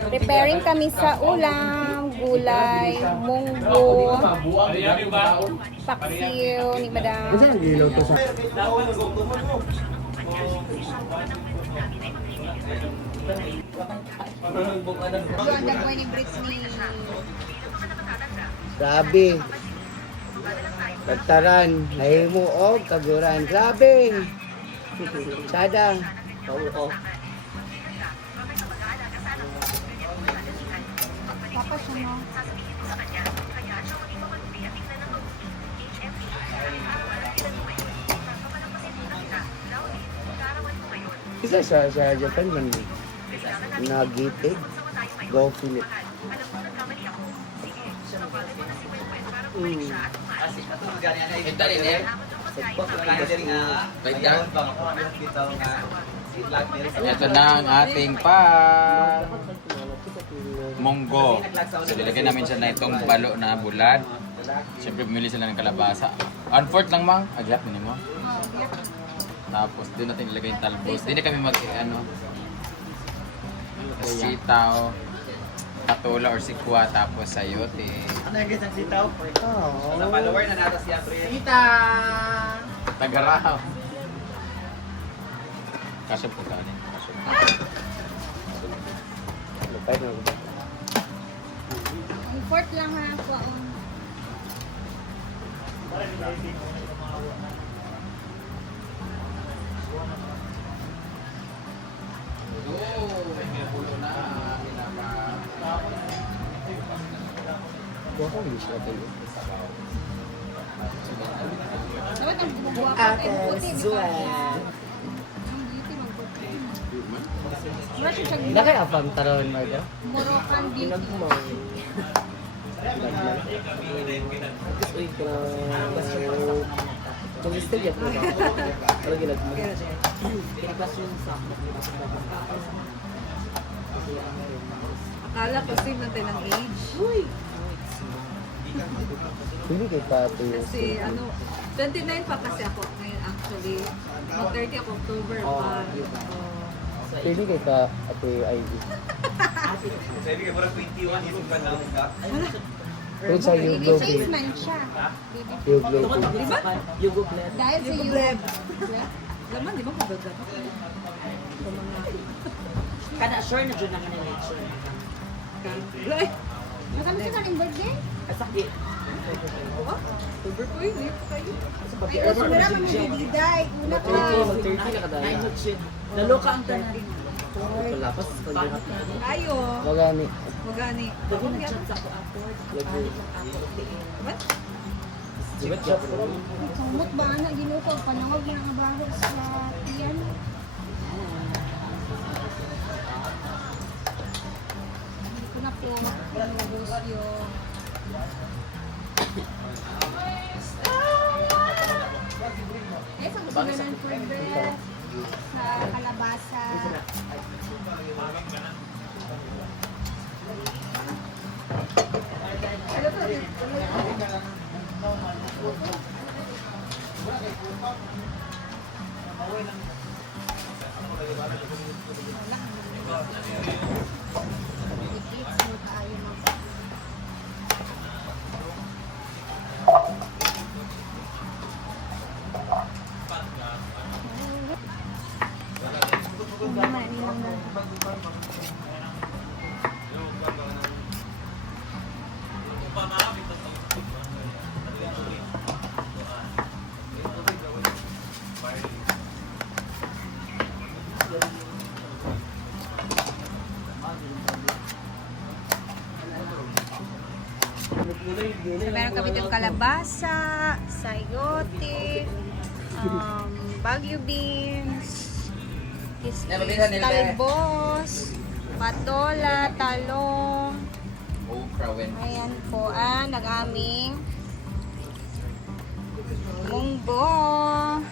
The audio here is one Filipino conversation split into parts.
Preparing kami sa ulam, gulay, munggo, paksiw ni Madam. Grabe. Pagtaran, nahimo o kaguran. Grabe. Sada. Oo. Tapos ano? Isa sa Japan man. Nagitig. Go Philip. Ito na ang ating munggo. So, nilagyan namin siya na itong balo na bulad. Siyempre, bumili sila ng kalabasa. Unfort lang, Mang. Agyat, mo. Tapos, doon natin ilagay yung talbos. Hindi kami sitaw, patula or sikwa, tapos sayote. Ano yung gisang sitaw? Oo. Sa follower na natas si April. Sita! Tagaraw. Kasya po kanin. Lupay na ako ba? Import lang ha, kuwaon. Buwa ko, hindi siya tayo. Dapat ang gumagawa ka kayo puti, di ba? Ang beauty magputi. Wala siya siyang Hindi kaya pang taron, Marga? Moroccan beauty. Uy, kung gusto niya po ba? Ano ginagawa? Akala ko same natin ang age. Hindi kay Pato yun. Kasi ano, 29 pa kasi ako ngayon actually. Mag-30 ako October pa. Pwede kay Pato Ivy. Sabi ka, parang 21 yung panahon ka. Kung sa Baby Yugo, face man siya. Baby Yugo. Yugo Dahil sa Yugo you. bleb. Laman, di ba kagagat ako? Kada sure na dyan naman yung lecture. Ay! Nakano sa kaning birthday? Kasakit. Oo, October ko yun eh. Kayo. Ay, gusto mo naman yung diday. Una ka. Mag-30 na kada. Naloka ang tanan. Palapas, pag-ihat na. Ayo. Magani. Magani. Dagi nag-chat sa ako upward. Pagpalit ang ako. What? Kamot ba na ginukog panawag na nga bago sa tiyan. Hindi ko na po nabubos yung sa gusto na ng progress sa kalabasa. So, meron kami itong kalabasa, sayote, Baguio beans, talbos, patola, talong. Okra when. Ayan po ang aming munggo.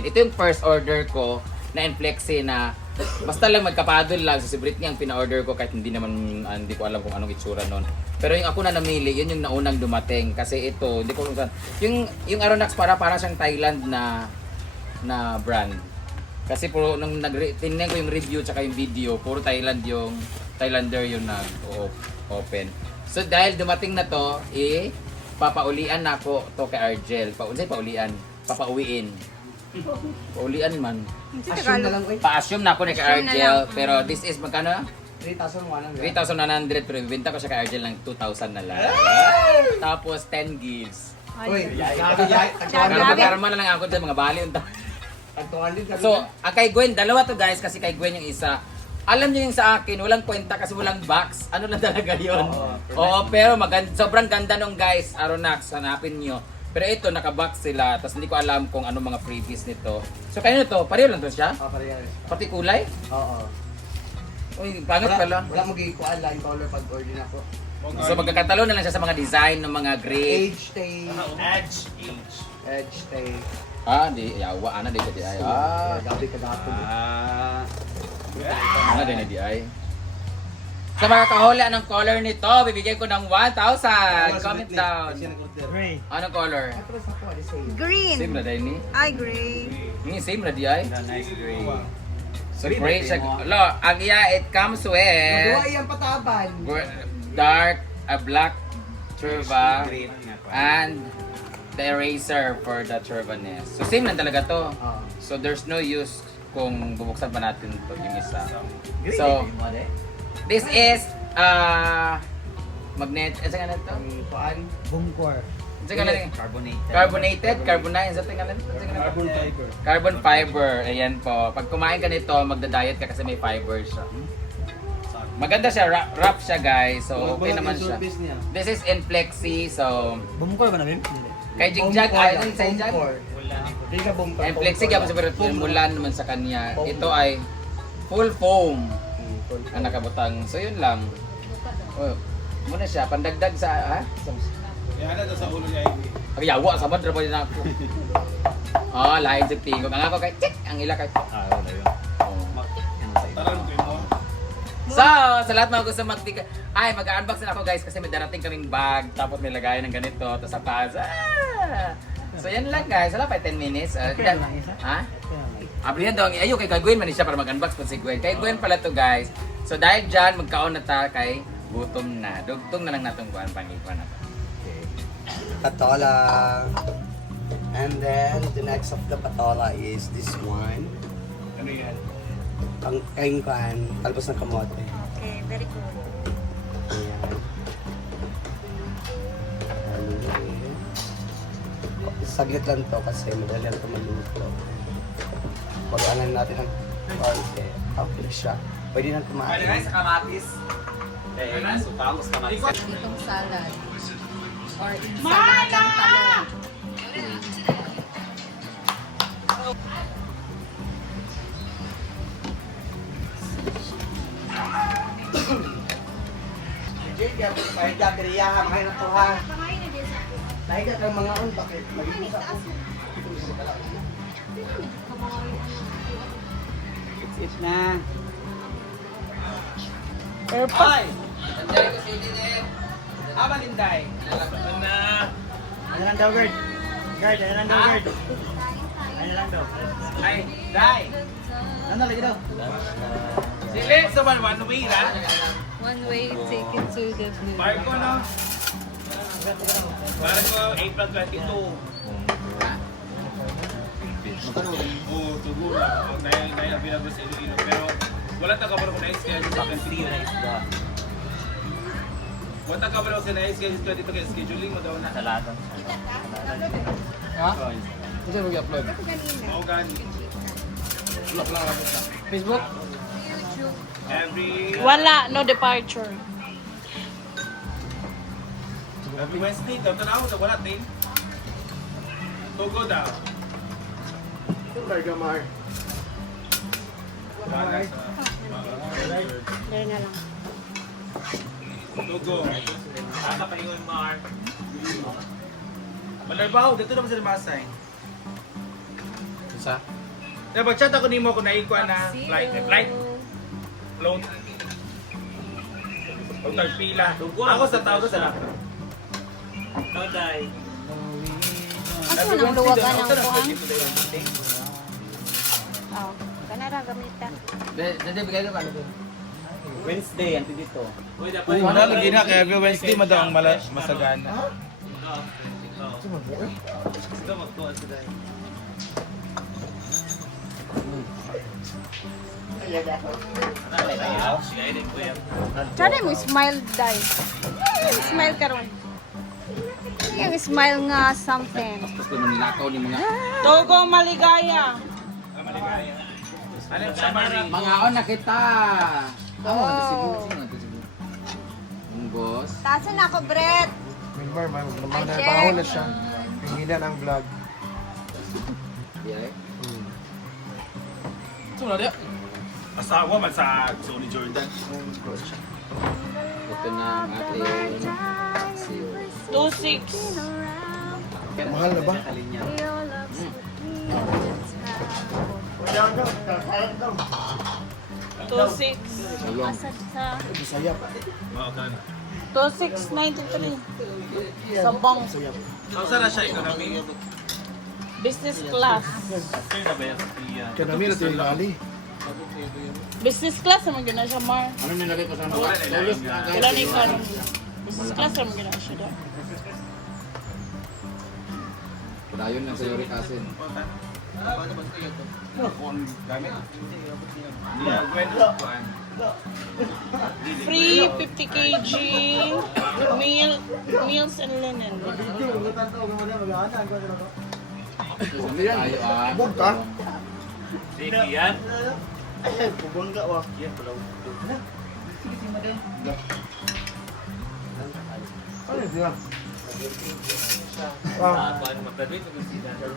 Ito yung first order ko na Enflexi na basta lang magkapadol lang sa si Britney ang pina-order ko kahit hindi naman hindi ko alam kung anong itsura nun. Pero yung ako na namili, yun yung naunang dumating kasi ito, hindi ko kung saan. Yung Aronax para siyang Thailand na brand. Kasi puro nung tingnan ko yung review tsaka yung video, puro Thailander yung nag-open. So dahil dumating na to, papaulian na ako to kay Argel. Paulian? Papauwiin. Paulian man. Assume na lang, uy. Pa-assume na ako ni kay Assume na Argel, lang. pero this is magkano? 3,100. 3,900 pero ibenta ko siya kay Argel ng 2,000 na lang. Tapos 10 gigs. Uy, Karma na lang ako dyan, mga bali yung So, kay Gwen, dalawa to guys kasi kay Gwen yung isa. Alam niyo yung sa akin, walang kwenta kasi walang box. Ano lang talaga yun? Oo, pero sobrang ganda nung guys, Aronax, hanapin niyo. Pero ito, naka-box sila, tapos hindi ko alam kung ano mga freebies nito. So, kayo to, pareho lang to siya? Pati kulay? Oo. Uy, pangit pala. Wala mo gikuan lang color pag order na ko. So, magkakatalo na lang siya sa mga design ng mga gray. Age stay. Edge stay. Di, yawa, ana, di ka di ay. Gabi ka dato. Ano din na di ay? Sa mga kahuli, anong color nito? Bibigyan ko ng 1,000. Comment down. Anong color? Green. Same na din ni? Ay, gray. Same na di ay? Nice gray. So gray siya. Lo, ang iya, it comes with Magawa iyang pataban. dark, black turba, and the eraser for the turbaness. So same lang talaga to. So there's no use kung bubuksan pa natin to yung isa. So, this is magnet. Ano nga to? Kuan. Boomcore. Ano nga lang? Carbonated. Carbonized. Ano nga lang? Carbon fiber. Carbon fiber. Ayan po. Pag kumain ka nito, magda-diet ka kasi may fiber siya. Maganda siya. Wrap siya guys. So okay naman siya. This is in flexi. So Boomcore ba na rin? kay Jingjag ay ano sa Jingjag? Hindi ka boomcore. And flexi gyapon sa mulan naman sa kanya. Ito ay full foam ang nakabutang. So yun lang. Oh, muna siya pandagdag sa Yan na sa ulo niya. Ang yawa sa madra pa din ako. Lain sa tingog. Ang ako kay check ang ila kay. Wala yun. Tarang ko mo. So, sa lahat mga gusto mag-unbox na ako guys kasi may darating kaming bag tapos may lagayan ng ganito tapos sa taas. So yan lang guys, wala pa 10 minutes. Ha? Abrihan daw, ayo kay Gwen man siya para mag-unbox po si Gwen. Kay Gwen pala to guys. So dahil dyan, magkaon na ta kay gutom na. Dugtong na lang natong kuan pangikuan na ta. Patola. And then the next of the patola is this one. Ano yan? Ang kaingkan, talbos ng kamote. Okay, very good. Ayan. Saglit lang to kasi madali lang ito maluto. Pag-anan natin ang konti. Okay na siya. Pwede nang kumain. sa kamatis. Itong salad. Or salad ng talong. Jake, kahit gagriyahan, makaya na to ha. Dahil ka kang mga on, bakit? Magiging sa ako. It's na. Ay! Andiyan ko si Dine. Linday. Ano lang daw, Gerd? Gerd, ano lang daw, Gerd? Ano lang daw? Ay, Day. Ano lagi daw? Sili sa one way na. One way, take it to the blue. Marco, no? Marco, April 22. Oo, tugo na. Dahil available sa Iloilo. Pero wala takabaro ko na-schedule sa 23 na isda. Wala takabaro ko na-schedule sa 22 kaya scheduling mo daw na. Salatan. Ha? Kasi mag-upload. Oo, gani. Facebook? Wala, no departure. Every Wednesday, daw tanaw daw wala din. Tugo daw. Bergamar. Wala sa. Dahil na lang. Tugo. Ata pa ingon Mark. Malarbaho, dito naman sa Masay. Isa? Pag-chat ako nimo ko naikuha na flight. Float. Huwag nagpila. Ako sa tao sa lahat. Today. Ako nang luwagan ng kuhan. Oh. Tara, gamita. Dede, bigay ko ano to? Wednesday, yan dito. Uy, dapat. Wala, lagi na. Kaya every Wednesday, madaang masagana. Ito, magtuwa sila. Siya ko yan. Tara mo, smile dai. Smile karon. Yung smile nga something. Tapos naman nilakaw ni mga... Togo Maligaya. Ano sa Maring? Mga on na kita! Oh. Ang boss. Tasan na ako, Brett. Milmar, Ay, Jack. manahon na siya. Pingilan ang vlog. Yeah. Asawa man sa Sony Jordan. Ito na ang ating... 2-6. Mahal na ba? Ayun. Bisaya pa. Oo, ka na. 2693. Sabang So, saan na siya economy? business class. Saan na ba yan sa Pia? Kaya namin natin yung lali. Business class naman gina siya, Mar. Ano nilagay ko sa mga? Wala nila yung Wala na economy. Business class naman gina siya daw. Dayon lang sa uric acid. Yeah, when Free 50 kg meals and linen. Tayo ah. Bog ka? Sige yan. Pubangga, wah. Yan, pala. Ano yun sila? Paano magdabit?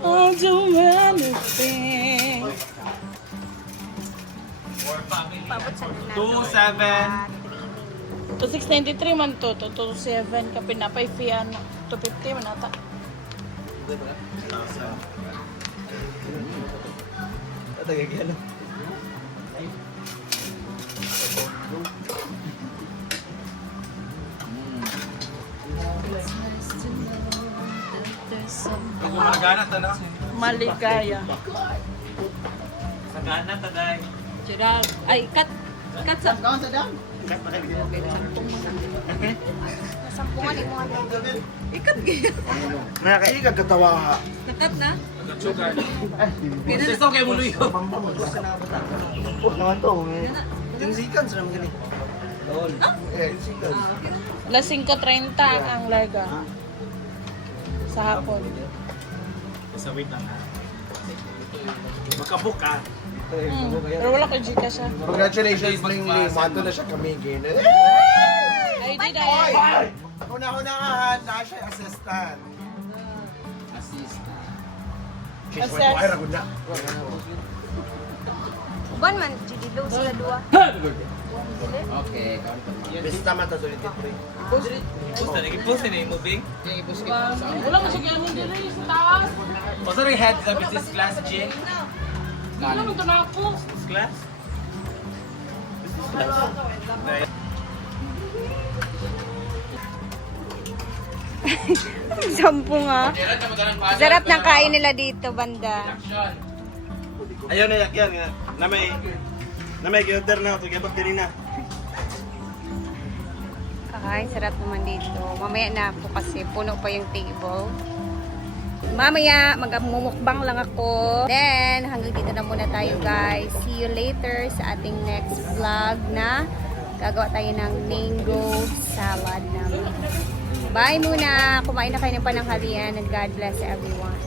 I'll do anything. For family. Pabot sa 2-7. 2693 man to. 27 ka pinapay fee ano. 250 man ata. Tagagyan. Kung gumagana, tanong. Maligaya. Sagana, taday. Gerald. Ay, cut sa. Sampungan ni mo. Ikat gaya. Nakaiga katawa. Nakat na? Sugar. Gusto kayo muloy ko. Huwag naman to. Tinsikan sa naman ganit. Alas 5:30 ang larga. Sa hapon. Sa wait lang ha. Makabook ka. Pero wala ko Gcash siya. Congratulations, Ling Ling. Mato na siya kami. Ay, di dahil. Una-unahan, na siya assistant. Assist. Assess. Ay, ragod na. Uban man, Judy Low sila dua. Okay, count ko. Basta mata sulit ito. Pusta, nag-post na yung moving. Wala ko siya ganun dili sa taas. O sa rin head sa business class, Jin? Wala mo to na ako. Business class? Sampu nga. Gerald, na magandang father. Sarap ng kain nila dito, banda. Action. Ayaw na yakyan nga. Na may order na ako. Sige, kanina. Kakain, sarap naman dito. Mamaya na ako kasi puno pa yung table. Mamaya, magmumukbang lang ako. Then, hanggang dito na muna tayo guys. See you later sa ating next vlog na gagawa tayo ng mango salad namin. Bye muna! Kumain na kayo ng pananghalian and God bless everyone.